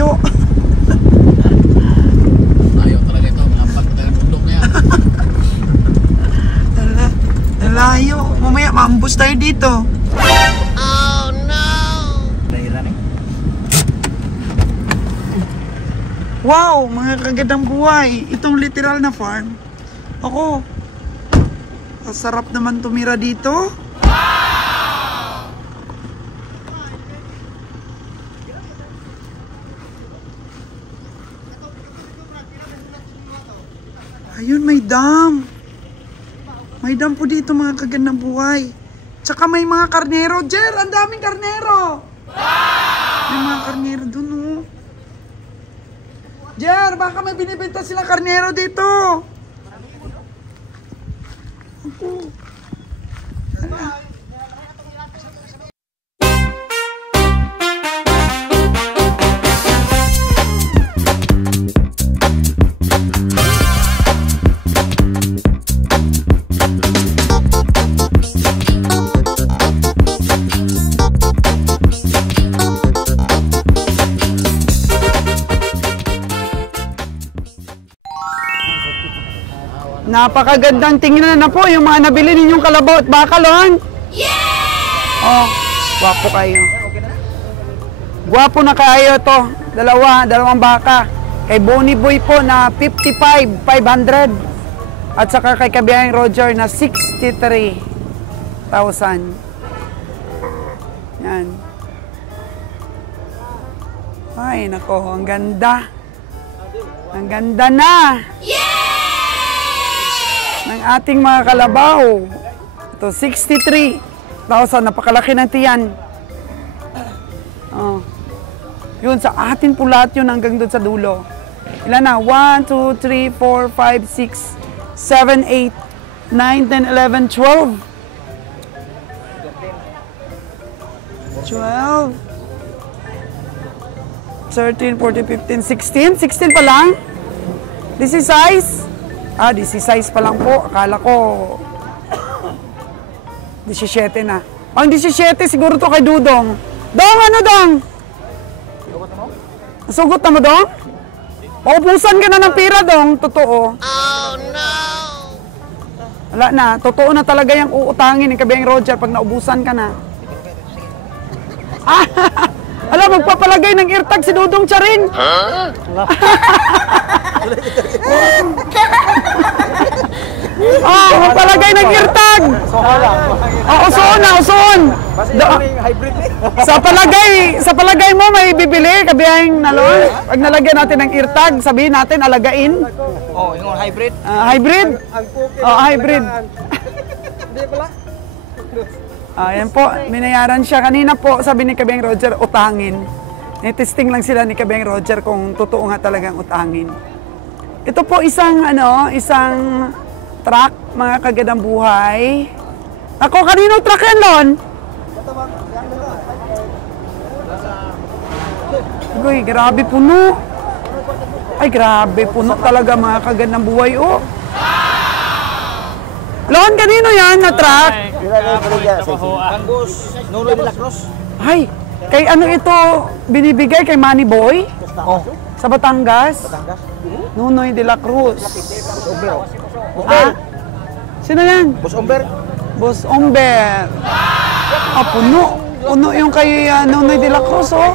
layo. Layo talaga ito. Apat na tayo bundok na yan. Layo. Mamaya maambus tayo dito. Oh no! Dahilan eh. Wow, mga kagandang buhay. Itong literal na farm. Ako, sarap naman tumira dito. Ayun, may dam. May dam po dito, mga kagandang buhay. Tsaka may mga karnero. Jer, ang daming karnero. May mga karnero dun, oh. Jer, baka may binibenta sila karnero dito. Ako. Napakagandang tingnan na po yung mga nabili ninyong kalabaw at bakalon. Yeah! Oh, gwapo kayo. Gwapo na kayo to. Dalawang baka. Kay Bonnie Boy po na 55,500. At saka kay Kabiyahing Roger na 63,000. Yan. Ay, nako, ang ganda. Ang ganda na. Ng ating mga kalabaw. Ito, 63,000. Napakalaki ng tiyan. Oh. Yun, sa atin po lahat yun hanggang doon sa dulo. Ilan na? 1, 2, 3, 4, 5, 6, 7, 8, 9, 10, 11, 12. 12. 13, 14, 15, 16. 16 pa lang? This is size? Ah, 16 pa lang po. Akala ko 17 na. Ang 17 siguro to kay Dudong. Dong, ano Dong? Sugot na mo, Dong? Paubusan ka na ng pira, Dong. Totoo. Oh no! Wala na. Totoo na talaga yung uutangin ni Kabiyahing Roger pag naubusan ka na. Ah, alam, magpapalagay ng eartag si Dudong Charing. Huh? Oh, magpalagay ng eartag. Oh, uson. Sa palagay mo may bibili Kabiyahing Nalon. Pag nalagyan natin ng eartag, sabihin natin alagain. Oh, yung hybrid. Hybrid? Oh, hybrid. Hindi pala. Ayan po, minayaran siya. Kanina po, sabi ni Kabiyahing Roger, utangin. Testing lang sila ni Kabiyahing Roger kung totoo nga talagang utangin. Ito po isang truck, mga kagandang buhay. Ako, kaninong truck yan, Lon? Uy, grabe puno. Ay, grabe puno talaga, mga kagandang buhay, oh. Lon, kanino yan na truck? Nunoy de la Cruz. Ay, kay ano ito binibigay kay Manny Boy? Oh. Sa Batangas? Nunoy de la Cruz. Boss Umber. Ah? Sino yan? Boss Umber. Boss Umber. Ah, puno. Puno yung kay Nunoy de la Cruz, oh.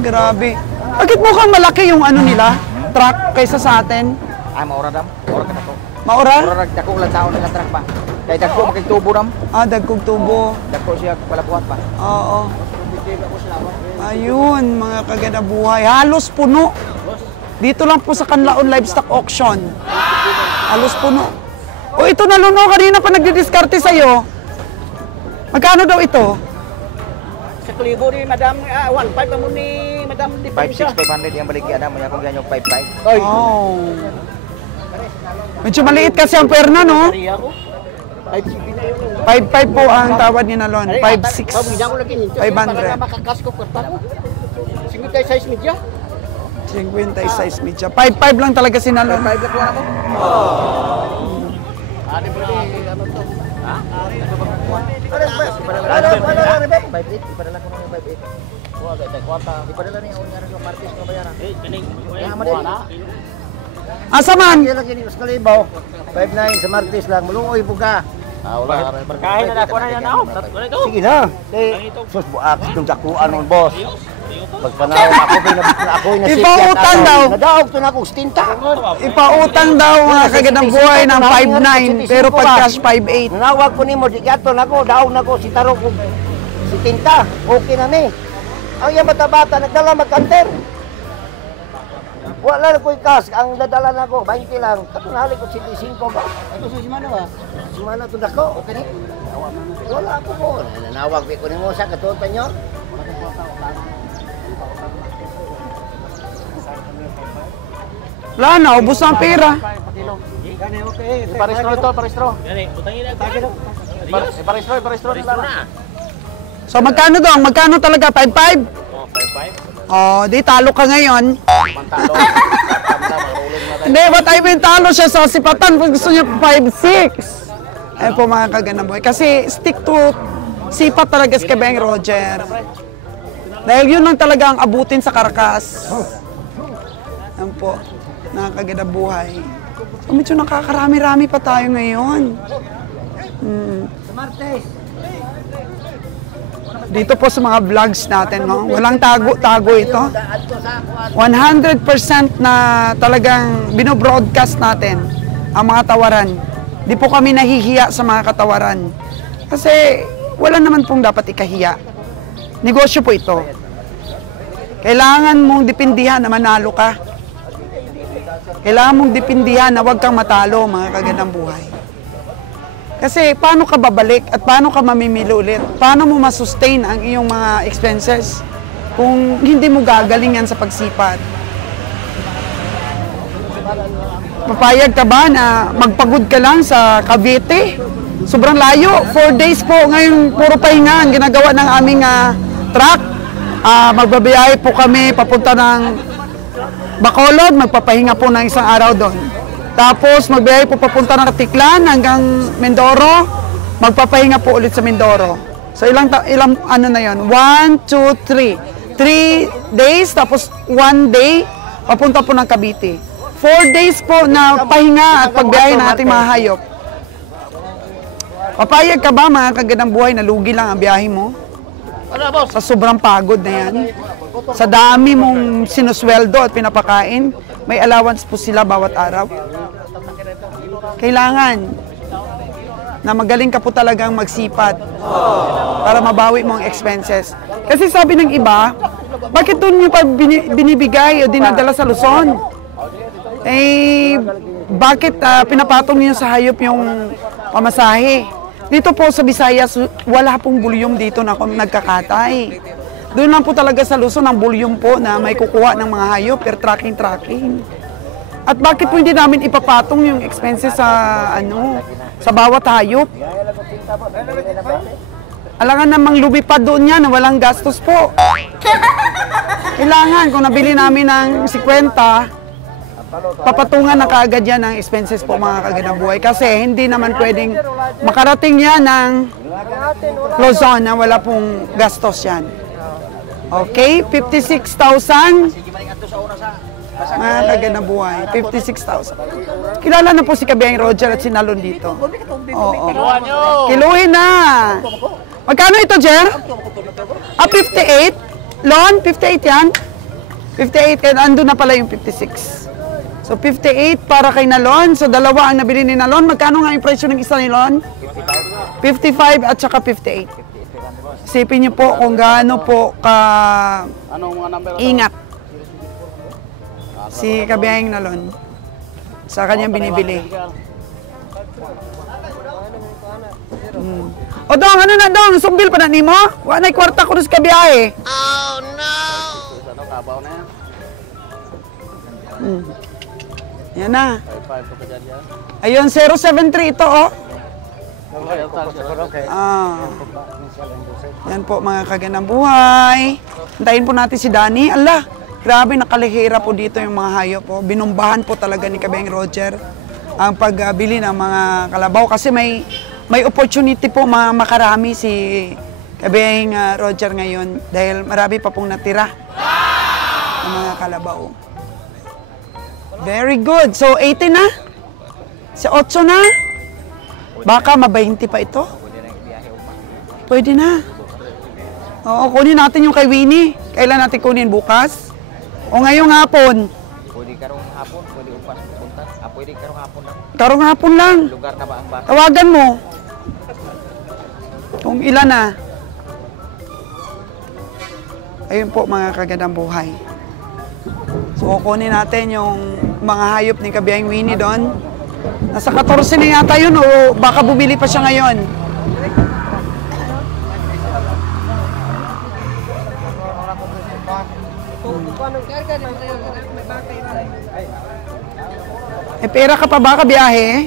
Grabe. Bakit mukhang malaki yung ano nila? Truck kaysa sa atin? Ay, maura dam. Maura ka na to. Maura? Maura dako lang taon nila truck pa. Kay dako makigtubo dam. Ah, dagkog tubo. Dako siya palabuhat pa. Oo. Ayun, mga kaganda buhay. Halos puno. Dito lang po sa Canlaon Livestock Auction. Halos puno. O ito na luno, kanina pa nagdidiskarte sa'yo. Magkano daw ito? Sa kulibo ni Madam, 1.5 mo ni Madam di pa siya. 5,600 yung baligyan mo. Yung kung ganyan 5,500. Oh. Medyo maliit kasi ang perna, no? 5.5 po ang tawad ni Nalon. 5.6. 500. Para makakas ko kwarta ko. 56 media. 56 media. 5.5 lang talaga si Nalon. 5 lang ko na mo. Ano ba ni ano to? Ha? Ipadala ko ng 5-8. Wala, dahil kwarta. Ipadala niya ako niya ng Martes na bayaran. Asa man? Kaya lagi ni Mas Kalibaw. 5-9 sa Martes lang. Mulungoy po ka. Wala. Berkahin na ako na yan ako. Sige na. Sus, buak. Itong dakuan ng boss. Pagpanahon ako, ako'y nasipyat. Ipautang daw. Nadaog to na ako, stinta. Ipautang daw mga kagandang buhay ng 5'9", pero pag cash 5'8". Nanawag ko ni mo, di gato na ko, daog na ko, si Taro ko. Si Tinta, okay na ni. Ang yung bata-bata, nagdala magkanter. Wala na ko'y cash, ang nadala na ko, 20 lang. Katunali ko, 75 ba? Ito si Simano ba? Simano to na ko, okay ni? Wala ako po. Nanawag ko ni mo sa katutan nyo. Wala na, ubos ang pera. Paristro ito, paristro. Paristro na. So magkano dong? Magkano talaga? 5'5"? Oh, di talo ka ngayon. Hindi, ba't ay may talo siya sa sipatan kung gusto niya 5'6"? Ayun po mga kagandang buhay. Kasi stick to sipat talaga si Kabeng Roger. Dahil yun lang talaga ang abutin sa karkas. Ayun po. Nakakaganda buhay. So, medyo nakakarami-rami pa tayo ngayon. Dito po sa mga vlogs natin, no? Walang tago-tago ito. 100% na talagang binobroadcast natin ang mga tawaran. Di po kami nahihiya sa mga katawaran. Kasi wala naman pong dapat ikahiya. Negosyo po ito. Kailangan mong dipindihan na manalo ka. Kailangan mong dipindihan na huwag kang matalo, mga kagandang buhay. Kasi paano ka babalik at paano ka mamimili ulit? Paano mo masustain ang iyong mga expenses kung hindi mo gagalingan sa pagsipat? Papayag ka ba na magpagod ka lang sa Cavite? Sobrang layo. 4 days po. Ngayon, puro pahinga ang ginagawa ng aming truck. Magbabiyahe po kami papunta ng Bacolod, magpapahinga po ng isang araw doon. Tapos magbiyahe po papunta ng Tiklan hanggang Mindoro, magpapahinga po ulit sa Mindoro. So ilang ano na yon? 1, 2, 3. 3 days, tapos 1 day, papunta po ng Cavite. 4 days po na pahinga at pagbiyahe ng ating mga hayop. Papayag ka ba mga kagandang buhay na lugi lang ang biyahe mo? Sa sobrang pagod na yan. Sa dami mong sinusweldo at pinapakain, may allowance po sila bawat araw. Kailangan na magaling ka po talagang magsipat para mabawi mo ang expenses. Kasi sabi ng iba, bakit doon nyo pa binibigay o dinadala sa Luzon? Eh, bakit pinapatong niyo sa hayop yung pamasahe? Dito po sa Visayas, wala pong bulyong dito na nagkakatay. Doon lang po talaga sa Luzon ang bulyong po na may kukuha ng mga hayop per tracking. At bakit po hindi namin ipapatong yung expenses sa sa bawat hayop? Alangan namang lumipad doon yan na walang gastos po. Kailangan kung nabili namin ng 50, papatungan na kaagad yan ng expenses po mga kagandang buhay. Kasi hindi naman pwedeng makarating yan ng Luzon na wala pong gastos yan. Okay, 56,000 mga kagandang buhay, 56,000. Kilala na po si Kabeng Roger at si Nalon dito. Oo. Kiluhin na. Magkano ito, Jer? 58? Lon, 58 yan? 58, and ando na pala yung 56. So, 58 para kay Nalon. So, dalawa ang nabili ni Nalon. Magkano nga yung presyo ng isa ni Lon? 55 at saka 58. Isipin niyo po kung gaano po ingat si Kabeng Nalon sa kanyang binibili. O dong, ano na dong? Sumbil pa na ni mo? Wanay kwarta ko sa kabiyahe. Oh no! Yan na. Ayun, 073 ito, oh. Yan po mga kagandang buhay. Antayin po natin si Danny. Ala, grabe nakalihira po dito yung mga hayop po. Binumbahan po talaga ni Kabeng Roger ang pagbili ng mga kalabaw kasi may may opportunity po makarami si Kabihing Roger ngayon dahil marami pa pong natira ng mga kalabaw. Very good. So, 80 na? Si 8 na? Baka ma-20 pa ito? Pwede na. Oo, kunin natin yung kay Winnie. Kailan natin kunin? Bukas? O ngayong hapon? Pwede karong hapon, pwede upas punta. Pwede karong hapon lang. Karong hapon lang. Lugar na ba ang baka? Tawagan mo. Kung ilan na. Ayun po mga kagandang buhay. So kunin natin yung mga hayop ni Kabihing Winnie doon. Nasa 14 na yata yun o baka bumili pa siya ngayon. Eh pera ka pa ba kabiyahe?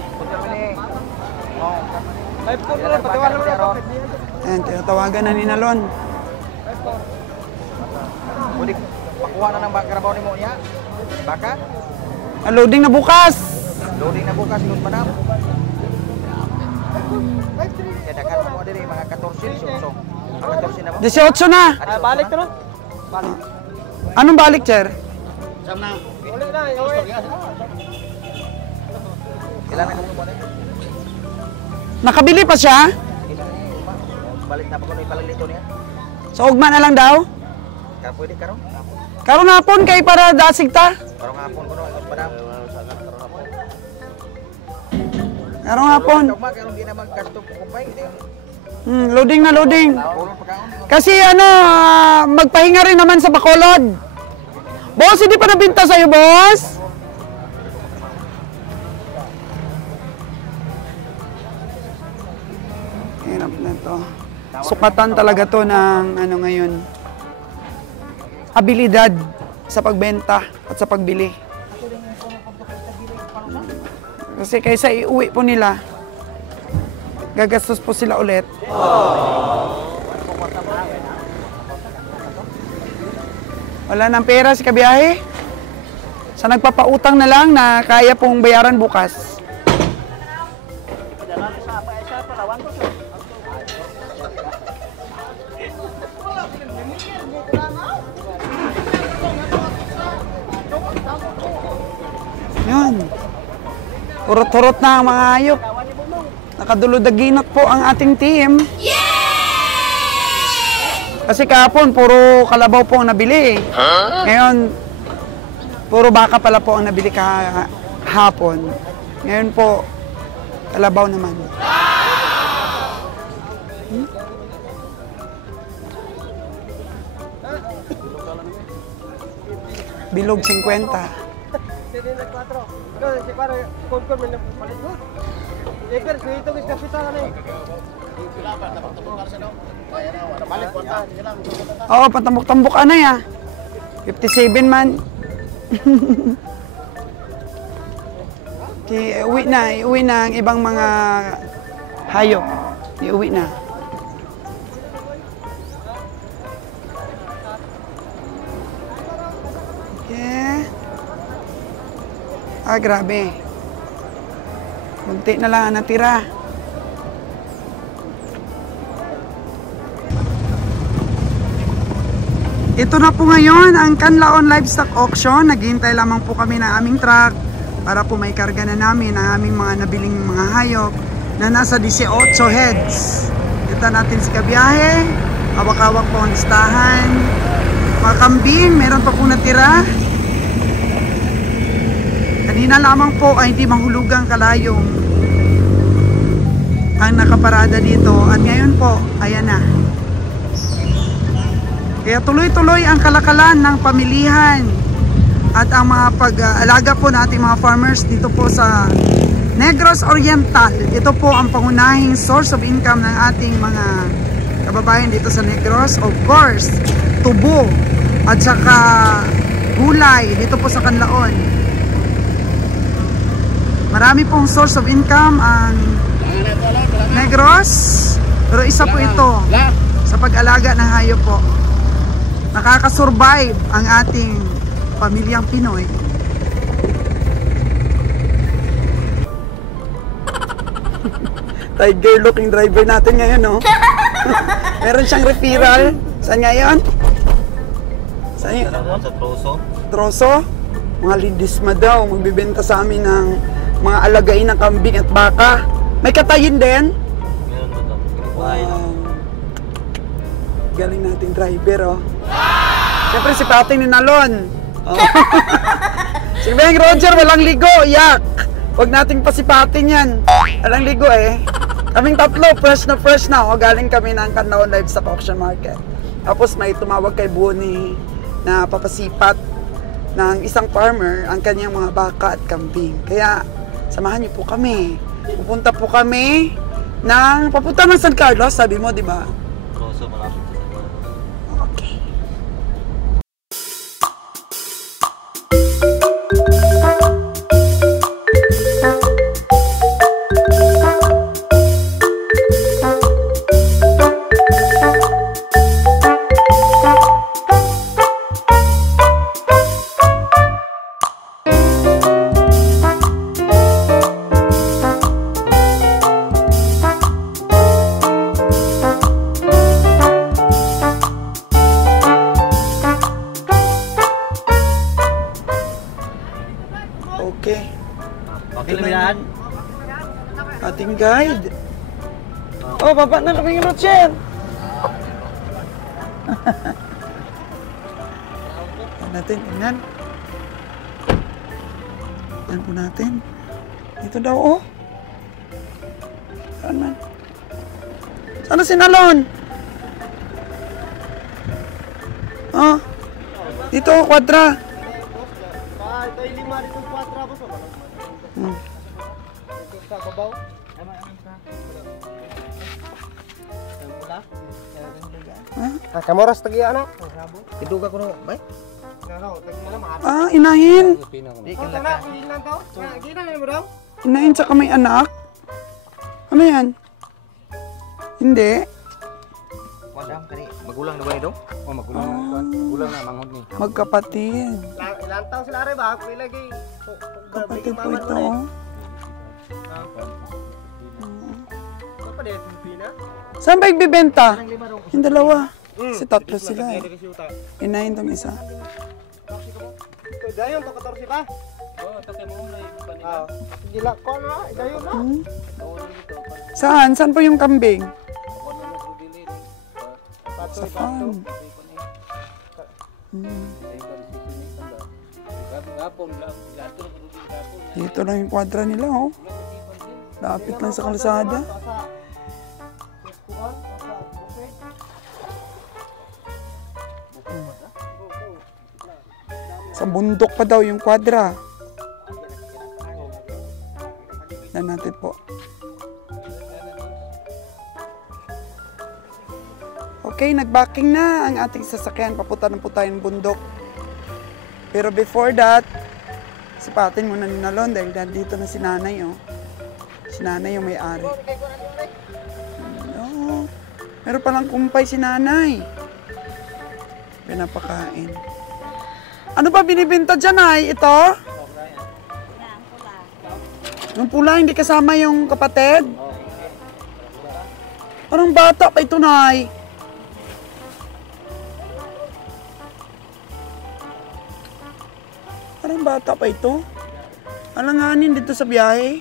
Ayan, tinatawagan na ni Nalon. Pwede pakuha na ng karabaw ni mo niya. Baka? Loading na bukas. Loading na bukas, doon madam. Kadakan mo diri mga 14 so. 14 na mo. 18 na. Balik to no? Anong balik, Sir? Ilan na mo na? Nakabili pa siya? Balik na pa ko ipalalito niya. So ugma na lang daw? Pwede karong? Karon hapon kay para dasig ta. Karong hapon ko no, madam. Karong hapon. Karong di na maggasto ko kumpay. Loading na loading. Kulong pagkaon. Kasi magpahinga rin naman sa Bacolod. Boss, hindi pa nabinta sa'yo, boss? Hirap na to. Sukatan talaga to ng ano ngayon. Abilidad sa pagbenta at sa pagbili. Kasi kaysa iuwi po nila, gagastos po sila ulit. Wala nang pera si kabiyahe. Sa nagpapautang na lang na kaya pong bayaran bukas. Yun. Urot-urot na ang mga hayop. Nakadulod-daginot po ang ating team. Kasi kahapon, puro kalabaw po ang nabili. Ngayon, puro baka pala po ang nabili kahapon. Ngayon po, kalabaw naman. Bilog 50. Oo, patambok-tambok ano ya. 57 man. Iuwi na ang ibang mga hayop. Iuwi na. Okay. Grabe. Munti na lang ang natira. Ito na po ngayon ang Canlaon Livestock Auction. Naghihintay lamang po kami ng aming truck para po may karga na namin ang aming mga nabiling mga hayop na nasa 18 heads. Kita natin si kabiyahe. Hawak-hawak po ang listahan. Mga kambing, meron pa po natira. Kanina lamang po ay hindi mahulugang kalayong ang nakaparada dito. At ngayon po, ayan na. Kaya tuloy-tuloy ang kalakalan ng pamilihan at ang mga pag-alaga po ng ating mga farmers dito po sa Negros Oriental. Ito po ang pangunahing source of income ng ating mga kababayan dito sa Negros. Of course, tubo at saka gulay dito po sa Canlaon. Marami pong source of income ang Negros, pero isa po ito sa pag-alaga ng hayop po. Nakakasurvive ang ating pamilyang Pinoy. Tiger looking driver natin ngayon, no? Meron siyang referral. Saan ngayon? Saan yun? Sa troso. Troso? Mga lindisma daw. Magbibenta sa amin ng mga alagain ng kambing at baka. May katayin din? Meron ba ito? Wow. Galing nating driver, oh. Siyempre si Pating ni Nalon. Oh. Si Beng Roger, walang ligo. Yak! Huwag nating pasipatin yan. Walang ligo eh. Kaming tatlo, fresh na. O, galing kami ng Canlaon Livestock Auction Market. Tapos may tumawag kay Boni na papasipat ng isang farmer ang kanyang mga baka at kambing. Kaya, samahan niyo po kami. Pupunta po kami papunta ng San Carlos, sabi mo, di ba? Troso, malapit sa San Carlos. Okay. Okay. Okay lang yan. Ating guide. Oh, baba na kami ng Rocher. Natin, tingnan. Tingnan po natin. Ito daw, oh. Saan man? Sana si Nalon? Oh. Dito, kwadra. Ito yung 5 dito 4 boss. Hmm. Sa babaw. Ha? Kamoras tagi ana. Tiduga ko no, bay. Inahin. Di ka na kulinan to. Gina na mo daw. Inahin sa kamay anak. Ano yan? Hindi. Madam, kani magulang na ba ito? Oh, magulang na. Magulang na, manghod ni. Magkapatid. Ilang taon sila rin ba? Kung ilagay. Kapatid po ito, oh. Saan ba igbibenta? Yung dalawa. Kasi tatlo sila eh. Inahin tong isa. Dayon to 14 pa. Oh, takay mo na yung panila. Gila ko na, dayon na. Hmm? Saan? Saan po yung kambing? Sa farm. Hmm. Dito lang yung kwadra nila, oh. Lapit lang sa kalsada. Sa bundok pa daw yung kwadra. Tignan natin po. Okay, nag-backing na ang ating sasakyan. Papunta na po tayong bundok. Pero before that, sipatin muna ni Nalon dahil dito na si nanay, oh. Si nanay yung may-ari. Oh, meron palang kumpay si nanay. Pinapakain. Ano ba binibinta dyan, ay? Ito? Yung pula, hindi kasama yung kapatid? Parang bata pa ito, nay. Parang bata pa ito. Alanganin dito sa biyahe.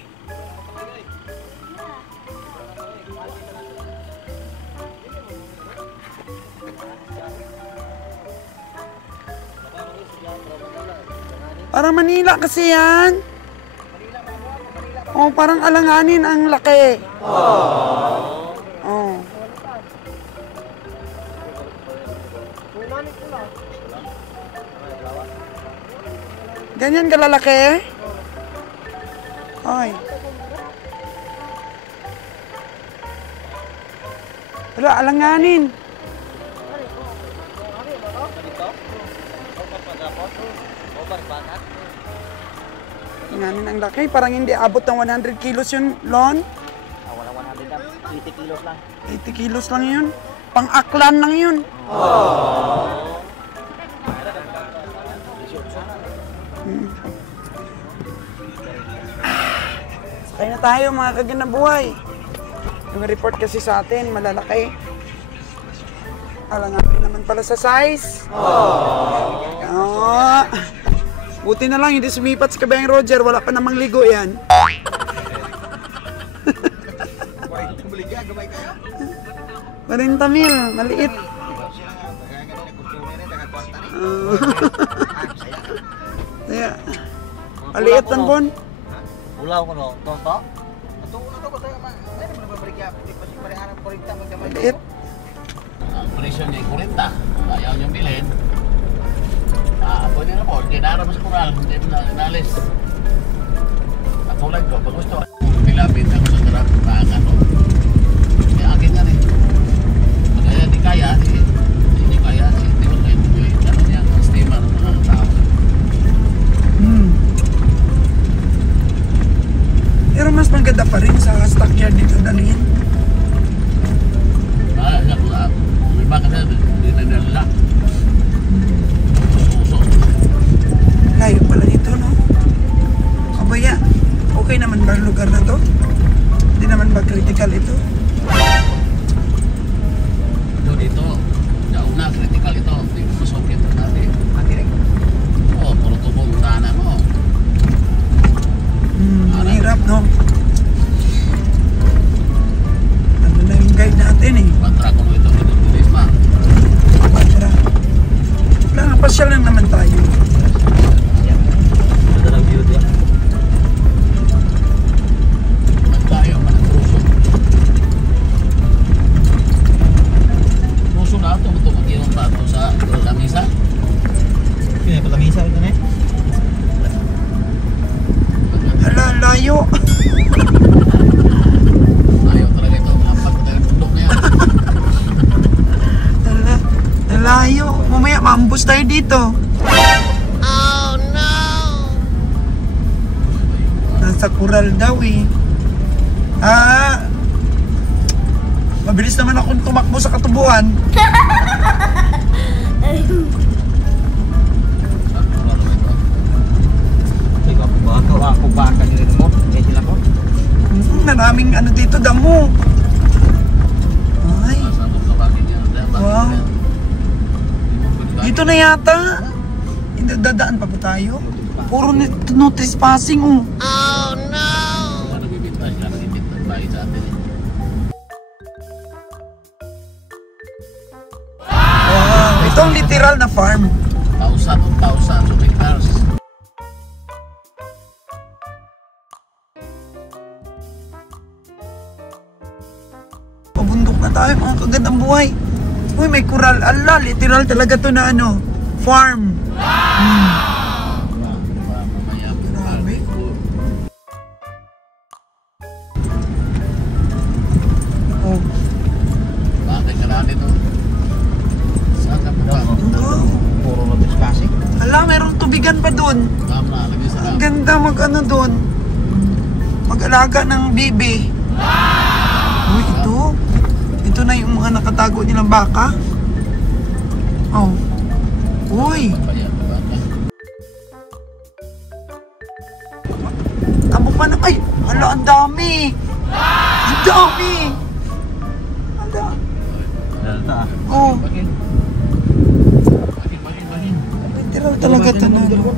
Parang Manila kasi yan. Oh, parang alanganin ang laki. Oh. Ganyan kalalaki? Ay. Wala, alanganin. Alanganin ang laki. Parang hindi abot ng 100 kilos yun, Lon. Wala 100 lang. 80 kilos lang. 80 kilos lang yun. Pang-aklan lang yun. Sakay na tayo mga kaganabuhay. Yung report kasi sa atin, malalaki. Alanganin naman pala sa size. Ah, buti na lang, hindi sumipat sa kabayang Roger. Wala pa namang ligo yan. Marinta mil, maliit. Yeah. Maliit tan bon. Ulaw ko no, tonto. Ato na to ko tayo ma. Ay man pabrika, di pa si parehan ko rin ta magkamay. Maliit. Ang presyo niya 40, ayaw niyong bilhin. Pwede na po, kinara mo sa kural, hindi mo na inalis. Katulad ko, pag gusto, pilapit ako sa trap, maaga ko. Kaya akin nga rin. Kaya di kaya, hindi kaya, hindi mo kayo tuloy. Ano niya, ang steamer ng mga tao. Pero mas maganda pa rin sa stockyard dito dalhin. May baka na, hindi na nalala. Layo pala dito, no? Kabaya, okay naman ba ang lugar na to? Hindi naman ba critical ito? Ito dito, daon na, critical ito. Hindi mo masokit natin. Matirik. Oo, puro tubong sana mo. Hirap, no? Ano na yung guide natin, eh? Patra ko ito, ito pa. Patra. Wala, pasyal lang naman tayo. Ito lang view dia. Tayo, managruso. Ruso na ito, ito magkirong tato sa lamisa. Kaya palamisa ito na eh. Hala, layo. Ayaw talaga ito, lampat ko tayo bundok na yan. Hala, layo. Mamaya, maambus tayo dito. Oh no! Nasa kural daw, eh. Ah, mabilis naman akong tumakbo sa katubuan. Ikaw ako baka ni mo. Kaya sila ko. Maraming ano dito, damo. Ay, Nasa loob na bakit yan. wow. Dito na yata. Hindi, dadaan pa ba tayo? Puro no trespassing, oh. Oh no! Ano bibigay siya, nag-ibig ng bahay sa atin. Wow, ito ang literal na farm. 1,000 hectares. Pabundok na tayo, mga kagandang buhay. Uy, may kural. Ala, literal talaga to na ano, farm. Grabe. Oh, Bakit ka na dito? Saan ka pa ba? wow. Puro na discussing. Ala, mayroong tubigan pa dun. Tama na, lagi sa Ang ganda mag-ano dun. Mag-alaga ng bibi. Uy, ito. Ito na yung mga nakatago nilang baka. Oh. Uy, Bayan, baka. tamo pa na. Ay, hala, ang dami. Ang dami. Hala. Dalta. Oh, Bagin. Bagin. literal talaga to na. No?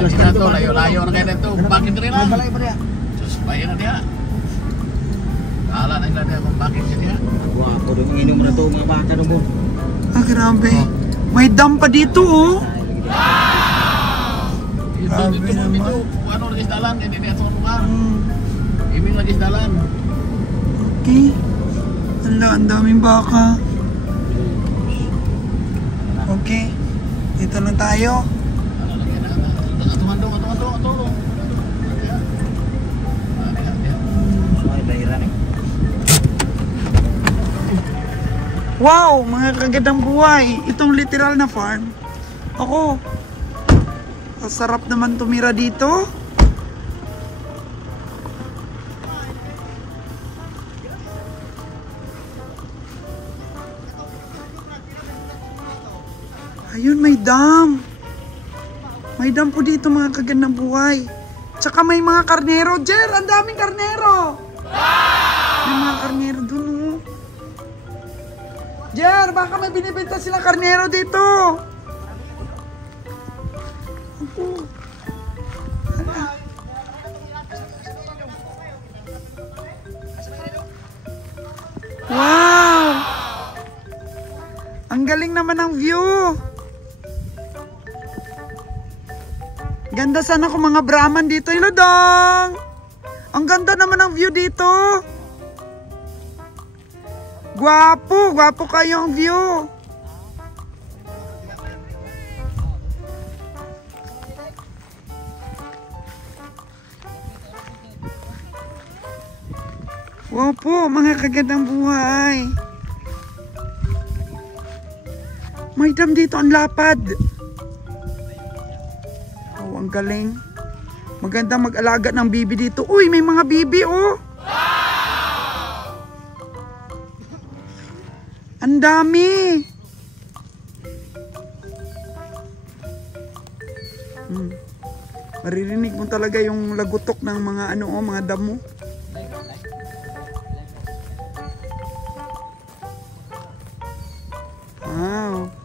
Di na to, layo-layo na kayo dito. Bakit rin lang? Balay pa dia. Diyos, bayan na diya. Kala na nila niya kung bakit siya diya. Wah, puro manginom na to mga baka no mo. Ah, grabe. May dam pa dito, oh. Ito, Grabe naman. dito. Ano lagi dalan? Hindi niya sa lugar. Hmm. Iming lagi dalan. Okay. Hala, ang daming baka. Okay. Dito lang tayo. Ano lagi na? Tumando. Ay, bahiran eh. Wow, mga kagandang buhay. Itong literal na farm. Ako. Ang sarap naman tumira dito. Ayun, may dam. May dam po dito, mga kagandang buhay. Tsaka may mga karnero. Jer, ang daming karnero. May mga karnero dun. Jer, baka may binibenta silang karnero dito. Wow! Ang galing naman ng view. Ganda sana kung mga Brahman dito. Hello, Dong! Ang ganda naman ng view dito. Gwapo, gwapo kayo ang view. Wow po, mga kagandang buhay. May dam dito, ang lapad. Oh, ang galing. Magandang mag-alaga ng bibi dito. Uy, may mga bibi, oh. Ang dami. Maririnig mo talaga yung lagutok ng mga ano, oh, mga damo. Wow.